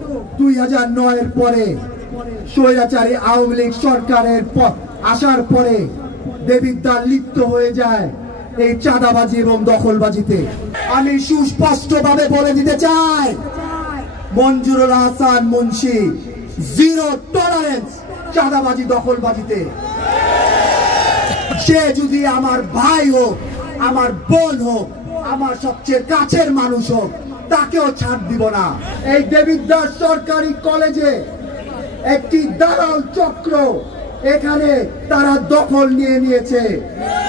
2009 পরে স্বৈরাচারী আওয়ামী লীগ সরকারের আসার পরে দেবিদ্বার লিপ্ত হয়ে যায় এই চাঁদাবাজি এবং দখলবাজিতে। আমি সুস্পষ্টভাবে বলে দিতে চাই, মঞ্জুরুল হাসান মুন্সি জিরো টলারেন্স চাঁদাবাজি দখলবাজিতে। সে যদি আমার ভাই হোক, আমার বোন হোক, আমার সবচেয়ে কাছের মানুষ হোক, তাকেও ছাড় দিব না। এই দেবিদ্বার সরকারি কলেজে একটি দালাল চক্র এখানে তারা দখল নিয়ে নিয়েছে।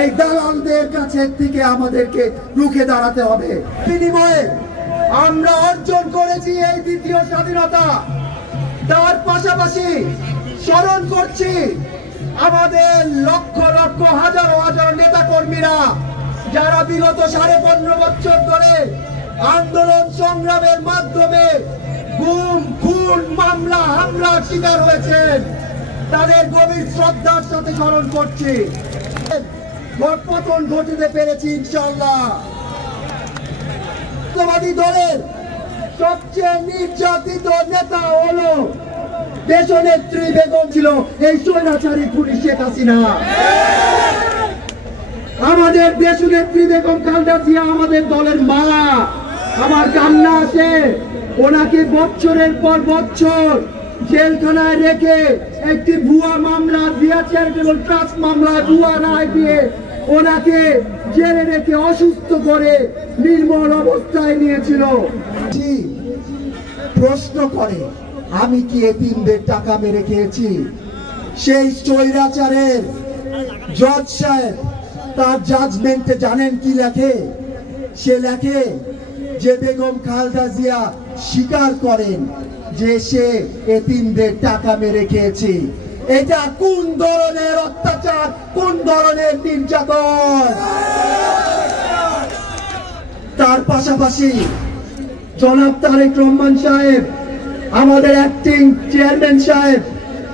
এই দালালদের কাছে থেকে আমাদেরকে রুখে দাঁড়াতে হবে। বিনিময়ে আমরা অর্জন করেছি এই দ্বিতীয় স্বাধীনতা। তার পাশাপাশি স্মরণ করছি আমাদের লক্ষ লক্ষ হাজার হাজার নেতা কর্মীরা যারা বিগত 15.5 বছর ধরে আন্দোলন সংগ্রামের মাধ্যমে গুম, খুন, মামলা, হামলার শিকার হয়েছেন। তাদের গভীর শ্রদ্ধার সাথে স্মরণ করছি। পতন ঘটাতে পেরেছি ইনশাআল্লাহ। রাষ্ট্রবাদী দলের সবচেয়ে নির্যাতিত নেতা হলো দেশনেত্রী বেগম ছিল এই স্বৈরাচারী পুলিশ শেখ হাসিনা। আমাদের দেশনেত্রী বেগম খালেদা জিয়া আমাদের দলের মা। আমার কান্না আসে, ওনাকে বছরের পর বছর জেলখানায় রেখে একটি ভুয়া মামলা, জিয়া চ্যারিটেবল ট্রাস্ট মামলা ভুয়া রায় দিয়ে ওনাকে জেলে রেখে অসুস্থ করে নির্মল অবস্থায় নিয়েছিল। প্রশ্ন করে আমি কি এতিমদের টাকা মেরে খেয়েছি? সেই স্বৈরাচারের জজ সাহেব তার জাজমেন্টে জানেন কি লেখে? সে লেখে যে বেগম খালেদা জিয়া স্বীকার করেন যে সে এতিমদের টাকা মেরে খেয়েছে। এটা কোন ধরনের অত্যাচার, কোন ধরনের নির্যাতন! তার পাশাপাশি জনাব তারেক রহমান সাহেব, আমাদের অ্যাক্টিং চেয়ারম্যান সাহেব,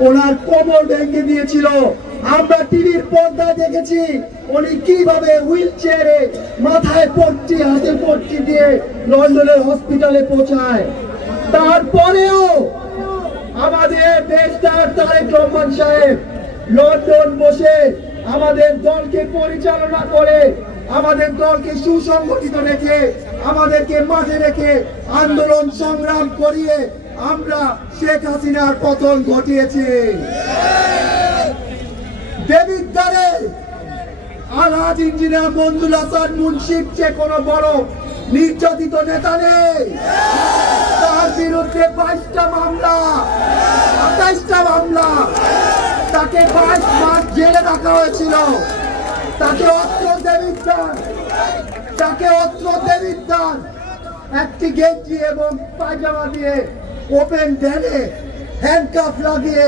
ওনার কোমর ভেঙে দিয়েছিল। আমরা টিভির পর্দায় দেখেছি উনি কিভাবে হুইল চেয়ারে মাথায় পট্টি, হাতে পট্টি দিয়ে লন্ডনের হসপিটালে পৌঁছায়। তারপরেও আমাদের দেশটার তারেক রহমান সাহেব লন্ডন বসে আমাদের দলকে পরিচালনা করে, আমাদের দলকে সুসংগঠিত রেখে, আমাদেরকে মাঠে রেখে আন্দোলন সংগ্রাম করিয়ে আমরা শেখ হাসিনার পতন ঘটিয়েছি। দেবিদ্বারে আলহাজ ইঞ্জিনিয়ার মঞ্জুরুল হাসান মুন্সির চেয়ে কোনো বড় নির্যাতিত নেতা নেই। তার বিরুদ্ধে 22টা মামলা, 28টা মামলা, তাকে 22 মাস জেলে রাখা হয়েছিল। তাকে অস্ত্র দেবিদ্বার একটি গেঞ্জি এবং পায়জামা দিয়ে ওপেন ভ্যানে হ্যান্ডকাফ লাগিয়ে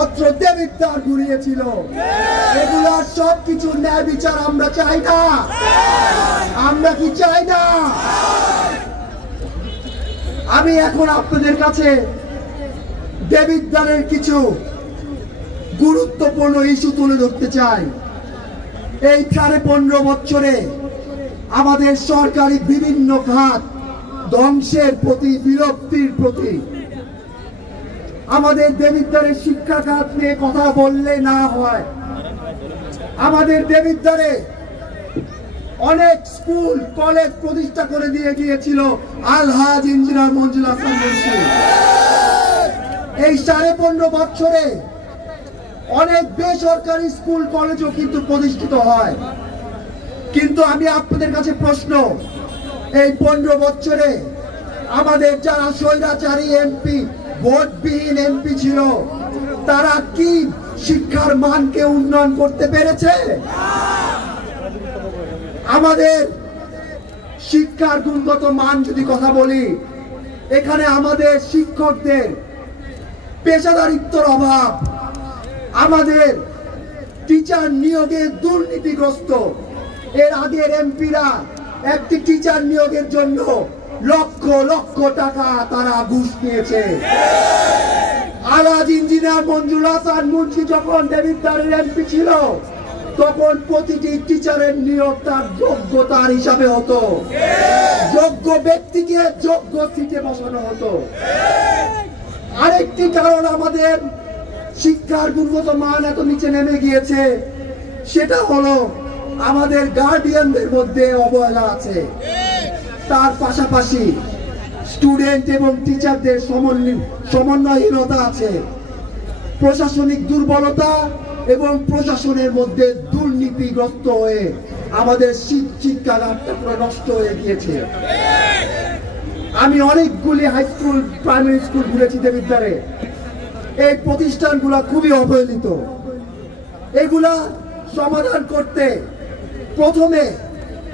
অস্ত্র দেবিদ্বার ঘুরিয়েছিল। এগুলার সবকিছু ন্যায় বিচার আমরা চাই না। আমরা কি চাই না? আমি এখন আপনাদের কাছে দেবিদ্বারের কিছু গুরুত্বপূর্ণ ইস্যু তুলে ধরতে চাই। এই 15.5 বছরে আমাদের সরকারি বিভিন্ন খাত ধ্বংসের প্রতি, বিরক্তির প্রতি। আমাদের দেবিদ্বারের শিক্ষা খাত নিয়ে কথা বললে না হয়। আমাদের দেবিদ্বারে অনেক স্কুল কলেজ প্রতিষ্ঠা করে দিয়ে গিয়েছিল আলহাজ ইঞ্জিনিয়ার মঞ্জুরুল হাসান মুন্সি। এই 15.5 বছরে অনেক বেসরকারি স্কুল কলেজও কিন্তু প্রতিষ্ঠিত হয়। কিন্তু আমি আপনাদের কাছে প্রশ্ন, এই 15 বছরে আমাদের যারা স্বৈরাচারী এমপি, ভোটবিহীন এমপি ছিল, তারা কি শিক্ষার মানকে উন্নয়ন করতে পেরেছে? আমাদের শিক্ষার গুণগত মান যদি কথা বলি, এখানে আমাদের শিক্ষকদের পেশাদারিত্বর অভাব, আমাদের টিচার নিয়োগে দুর্নীতিগ্রস্ত। এর আগের এমপিরা একটি টিচার নিয়োগের জন্য লক্ষ লক্ষ টাকা তারা ঘুষ নিয়েছে। আলহাজ ইঞ্জিনিয়ার মঞ্জুরুল হাসান মুন্সি যখন দেবিদ্বারের এমপি ছিল, তখন প্রতিটি টিচারের নিয়োগ তার যোগ্যতার হিসাবে হতো, যোগ্য ব্যক্তিকে যোগ্য সিটে বসানো হতো। আরেকটি কারণ আমাদের শিক্ষার গুণগত মান এত নিচে নেমে গিয়েছে, সেটা হলো আমাদের গার্ডিয়ানদের মধ্যে অবহেলা আছে। তার পাশাপাশি স্টুডেন্ট এবং টিচারদের সমন্বয়হীনতা আছে, প্রশাসনিক দুর্বলতা এবং প্রশাসনের মধ্যে দুর্নীতিগ্রস্ত হয়ে আমাদের শিক্ষাঘাটটা পুরো নষ্ট হয়ে গিয়েছে। আমি অনেকগুলি হাই স্কুল, প্রাইমারি স্কুল ঘুরেছি দেবিদ্বারে। এই প্রতিষ্ঠানগুলো খুবই অবহেলিত। এগুলা সমাধান করতে প্রথমে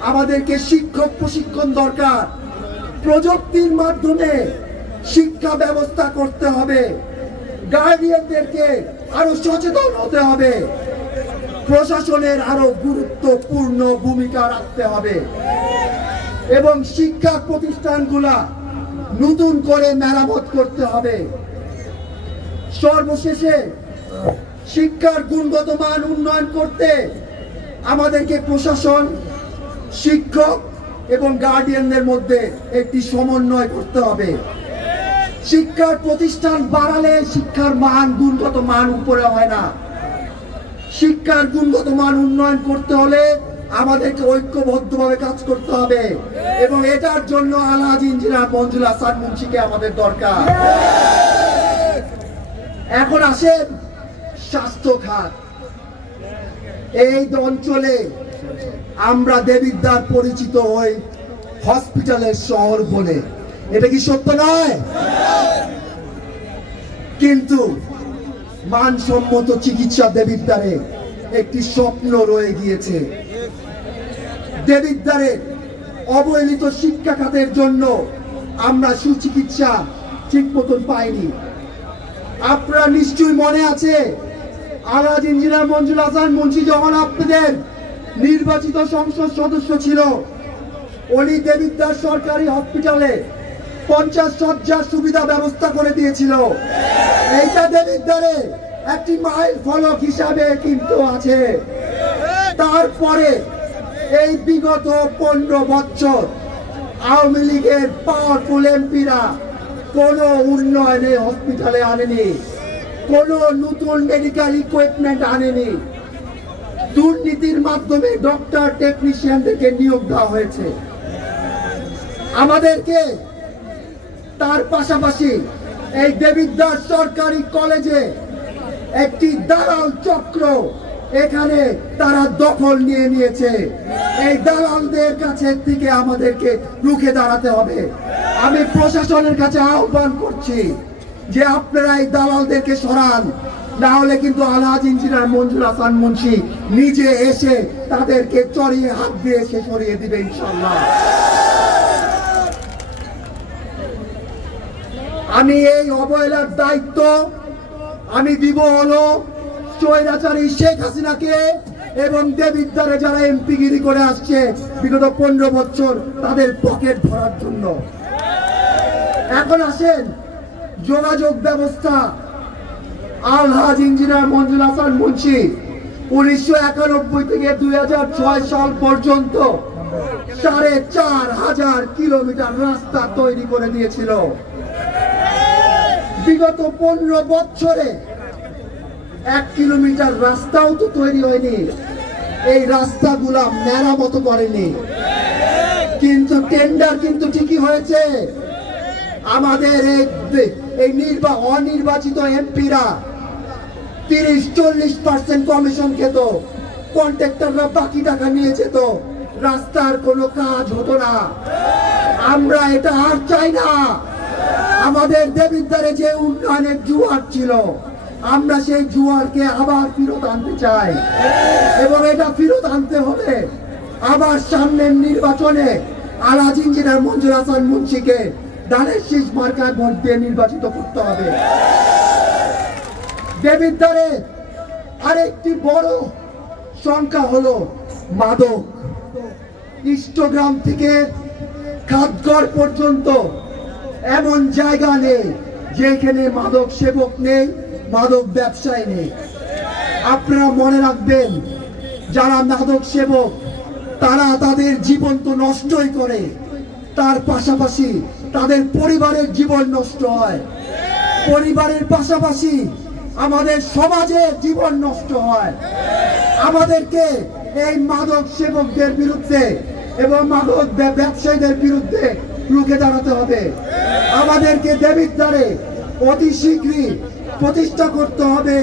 আমাদেরকে শিক্ষক প্রশিক্ষণ দরকার, প্রযুক্তির মাধ্যমে শিক্ষা ব্যবস্থা করতে হবে, গার্ডিয়ানদেরকে আরো সচেতন হতে হবে, প্রশাসনের আরো গুরুত্বপূর্ণ ভূমিকা রাখতে হবে এবং শিক্ষা প্রতিষ্ঠানগুলা নতুন করে মেরামত করতে হবে। সর্বশেষে শিক্ষার গুণগত মান উন্নয়ন করতে আমাদেরকে প্রশাসন, শিক্ষক এবং গার্ডিয়ানদের মধ্যে একটি সমন্বয় করতে হবে। শিক্ষার প্রতিষ্ঠান বাড়ালে শিক্ষার মান, গুণগত মান উপরে হয় না। শিক্ষার গুণগত মান উন্নয়ন করতে হলে আমাদেরকে ঐক্যবদ্ধভাবে কাজ করতে হবে এবং এটার জন্য আলহাজ ইঞ্জিনিয়ার মঞ্জুল হাসান মুন্সিকে আমাদের দরকার। এখন আসেন স্বাস্থ্য খাত। এই অঞ্চলে আমরা দেবিদ্বার পরিচিত হই হসপিটালের শহর বলে, এটা কি সত্য নয়? কিন্তু মানসম্মত চিকিৎসা দেবিদ্বারে একটি স্বপ্ন রয়ে গিয়েছে। দেবিদ্বারে অবহেলিত শিক্ষা খাতের জন্য আমরা সুচিকিৎসা ঠিক মতন পাইনি। আপনারা নিশ্চয়ই মনে আছে, আলহাজ ইঞ্জিনিয়ার মঞ্জুল হাসান মুন্সি যখন আপনাদের নির্বাচিত সংসদ সদস্য ছিল, উনি দেবিদ্বার সরকারি হসপিটালে 50 শয্যার সুবিধা ব্যবস্থা করে দিয়েছিল। এইটা দেবিদ্বারে একটি মাইল ফলক হিসাবে কিন্তু আছে। তারপরে এই বিগত 15 বছর আওয়ামী লীগের পাওয়ারফুল এমপিরা কোনো উন্নয়নে হসপিটালে আনেনি, কোনো নতুন মেডিকেল ইকুইপমেন্ট আনেনি। দুর্নীতির মাধ্যমে ডক্টর, টেকনিশিয়ানদেরকে নিয়োগ দেওয়া হয়েছে। আমাদেরকে তার পাশাপাশি এই দেবিদ্বার সরকারি কলেজে একটি দালাল চক্র এখানে তারা দখল নিয়ে নিয়েছে। এই দালালদের কাছে থেকে আমাদেরকে রুখে দাঁড়াতে হবে। আমি প্রশাসনের কাছে আহ্বান করছি যে আপনারা এই দালালদেরকে সরান, না হলে কিন্তু আলহাজ ইঞ্জিনিয়ার মঞ্জুল হাসান মুন্সি নিজে এসে তাদেরকে চড়িয়ে হাত দিয়ে এসে সরিয়ে দিবে ইনশাআল্লাহ। আমি এই অবহেলার দায়িত্ব আমি দিব হলো স্বৈরাচারী শেখ হাসিনাকে এবং দেবিদ্বারে যারা এমপিগিরি করে আসছে বিগত 15 বছর তাদের পকেট ভরার জন্য। এখন আসেন যোগাযোগ ব্যবস্থা। আলহাজ ইঞ্জিনিয়ার মঞ্জুল হাসান মুন্সি 1991 থেকে 2006 সাল পর্যন্ত 4500 কিলোমিটার রাস্তা তৈরি করে দিয়েছিল। বিগত 15 বছরে 1 কিলোমিটার রাস্তাও তো তৈরি হয়নি। এই রাস্তাগুলা মেরামত করেনি, কিন্তু টেন্ডার কিন্তু ঠিকই হয়েছে। আমাদের এই অনির্বাচিত এমপিরা 30-40% কমিশন খেত, কন্ট্রাক্টররা বাকি টাকা নিয়েছে, তো রাস্তার কোনো কাজ হতো না। আমরা এটা আর চাই না। আমাদের দেবিদ্বারে যে উন্নয়নের জোয়ার ছিল, আমরা সেই জোয়ারকে আবার ফেরত আনতে চাই এবং এটা ফেরত আনতে হবে। আবার সামনের নির্বাচনে আলহাজ ইঞ্জিনিয়ার মঞ্জুল হাসান মুন্সিকে ধানের শীষ মার্কায় ভোট দিয়ে নির্বাচিত করতে হবে। দেবিদ্বারে আরেকটি বড় সংখ্যা হলো মাদক। ইষ্টগ্রাম থেকে খাদগড় পর্যন্ত এমন জায়গা নেই যেখানে মাদক সেবক নেই, মাদক ব্যবসায়ী নেই। আপনারা মনে রাখবেন, যারা মাদক সেবক তারা তাদের জীবন তো নষ্টই করে, তার পাশাপাশি তাদের পরিবারের জীবন নষ্ট হয়, পরিবারের পাশাপাশি আমাদের সমাজের জীবন নষ্ট হয়। আমাদেরকে এই মাদক সেবকদের বিরুদ্ধে এবং মাদক ব্যবসায়ীদের বিরুদ্ধে রুখে দাঁড়াতে হবে। আমাদেরকে দেবিদ্বারে অতি শীঘ্রই প্রতিষ্ঠা করতে হবে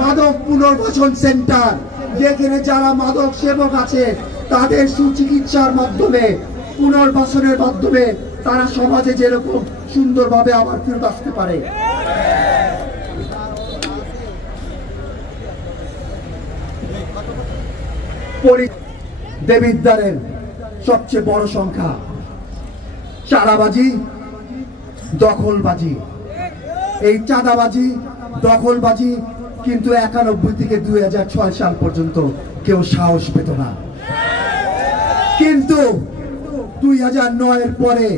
মাদক পুনর্বাসন সেন্টার, যেখানে যারা মাদক সেবক আছে তাদের সুচিকিৎসার মাধ্যমে, পুনর্বাসনের মাধ্যমে তারা সমাজে যেরকম সুন্দরভাবে আবার ফেরত আসতে পারে। দেবিদ্বারের সবচেয়ে বড় সংখ্যা চাঁদাবাজি, দখলবাজি। এই চাঁদাবাজি, দখলবাজি কিন্তু 91 থেকে 2006 সাল পর্যন্ত কেউ সাহস পেত না, কিন্তু 2009-এর পরে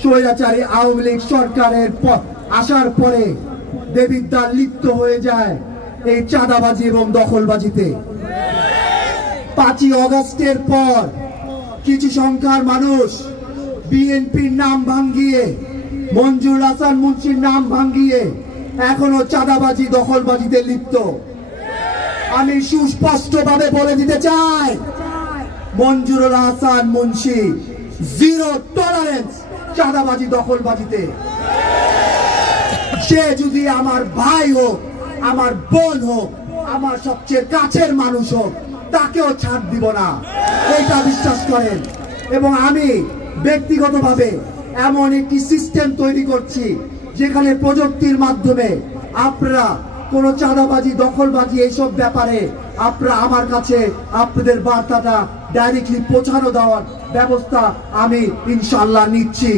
স্বৈরাচারী আওয়ামী লীগ সরকারের আসার পরে দেবিদ্বার লিপ্ত হয়ে যায় এই চাঁদাবাজি এবং দখলবাজিতে। 5ই আগস্টের পর কিছু সংখ্যার মানুষ বিএনপির নাম ভাঙ্গিয়ে, মঞ্জুরুল হাসান মুন্সির নাম ভাঙ্গিয়ে এখনো চাঁদাবাজি দখলবাজিতে লিপ্ত। আমি সুস্পষ্টভাবে বলে দিতে চাই, মঞ্জুরুল হাসান মুন্সি জিরো টলারেন্স চাঁদাবাজি দখলবাজিতে। সে যদি আমার ভাই হোক, আমার বোন হোক, আমার সবচেয়ে কাছের মানুষ হোক, তাকেও ছাড় দিব না, এইটা বিশ্বাস করেন। এবং আমি ব্যক্তিগতভাবে এমন একটি সিস্টেম তৈরি করছি যেখানে প্রযুক্তির মাধ্যমে আপনারা কোনো চাঁদাবাজি দখলবাজি এইসব ব্যাপারে আপনারা আমার কাছে আপনাদের বার্তাটা ডাইরেক্টলি পৌঁছানো দেওয়ার ব্যবস্থা আমি ইনশাআল্লাহ নিচ্ছি।